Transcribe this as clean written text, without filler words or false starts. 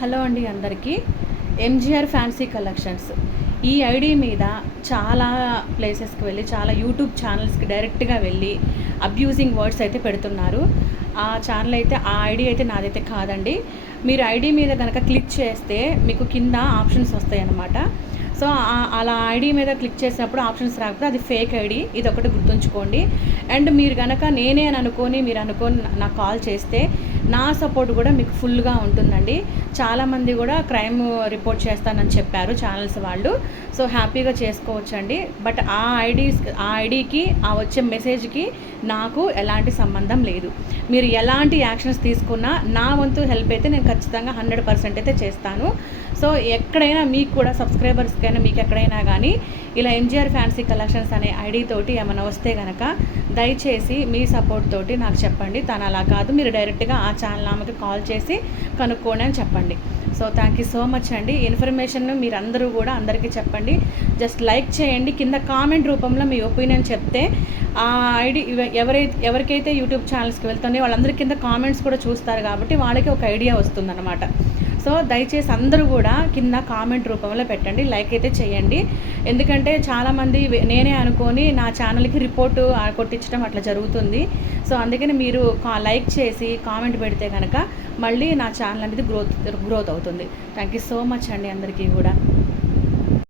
Hello అండి అందరికీ. MGR fancy collections ఈ ఐడి మీద చాలా ప్లేసెస్కి వెళ్ళి చాలా యూట్యూబ్ ఛానల్స్కి డైరెక్ట్గా వెళ్ళి అబ్యూజింగ్ వర్డ్స్ అయితే పెడుతున్నారు. ఆ ఛానల్ అయితే ఆ ఐడి అయితే నాదైతే కాదండి. మీరు ఐడి మీద కనుక క్లిక్ చేస్తే మీకు కింద ఆప్షన్స్ వస్తాయి అన్నమాట. సో అలా ఐడి మీద క్లిక్ చేసినప్పుడు ఆప్షన్స్ రాకపోతే అది ఫేక్ ఐడి, ఇది ఒకటి గుర్తుంచుకోండి. అండ్ మీరు కనుక నేనే అని అనుకొని నాకు కాల్ చేస్తే నా సపోర్ట్ కూడా మీకు ఫుల్గా ఉంటుందండి. చాలామంది కూడా క్రైమ్ రిపోర్ట్ చేస్తానని చెప్పారు ఛానల్స్ వాళ్ళు. సో హ్యాపీగా చేసుకోవచ్చండి. బట్ ఆ ఐడికి ఆ వచ్చే మెసేజ్కి నాకు ఎలాంటి సంబంధం లేదు. మీరు ఎలాంటి యాక్షన్స్ తీసుకున్నా నా వంతు హెల్ప్ అయితే నేను ఖచ్చితంగా 100% అయితే చేస్తాను. సో ఎక్కడైనా మీకు కూడా సబ్స్క్రైబర్స్కైనా మీకు ఎక్కడైనా కానీ ఇలా ఎంజీఆర్ ఫ్యాన్సీ కలెక్షన్స్ అనే ఐడి తోటి ఏమైనా వస్తే కనుక దయచేసి మీ సపోర్ట్ తోటి నాకు చెప్పండి. తను అలా కాదు, మీరు డైరెక్ట్గా ఆ ఛానల్ ఆమెకి కాల్ చేసి కనుక్కోండి అని చెప్పండి. So thank you so much అండి. ఇన్ఫర్మేషన్ మీరు అందరూ కూడా అందరికీ చెప్పండి. జస్ట్ లైక్ చేయండి. కింద కామెంట్ రూపంలో మీ ఒపీనియన్ చెప్తే ఆ ఐడి ఎవరికైతే యూట్యూబ్ ఛానల్స్కి వెళ్తున్నాయో వాళ్ళందరి కింద కామెంట్స్ కూడా చూస్తారు కాబట్టి వాళ్ళకి ఒక ఐడియా వస్తుందన్నమాట. సో దయచేసి అందరూ కూడా కింద కామెంట్ రూపంలో పెట్టండి, లైక్ అయితే చేయండి. ఎందుకంటే చాలామంది నేనే అనుకొని నా ఛానల్కి రిపోర్టు కొట్టించడం అట్లా జరుగుతుంది. సో అందుకని మీరు లైక్ చేసి కామెంట్ పెడితే కనుక మళ్ళీ నా ఛానల్ అనేది గ్రోత్ అవుతుంది. థ్యాంక్ యూ సో మచ్ అండి అందరికీ కూడా.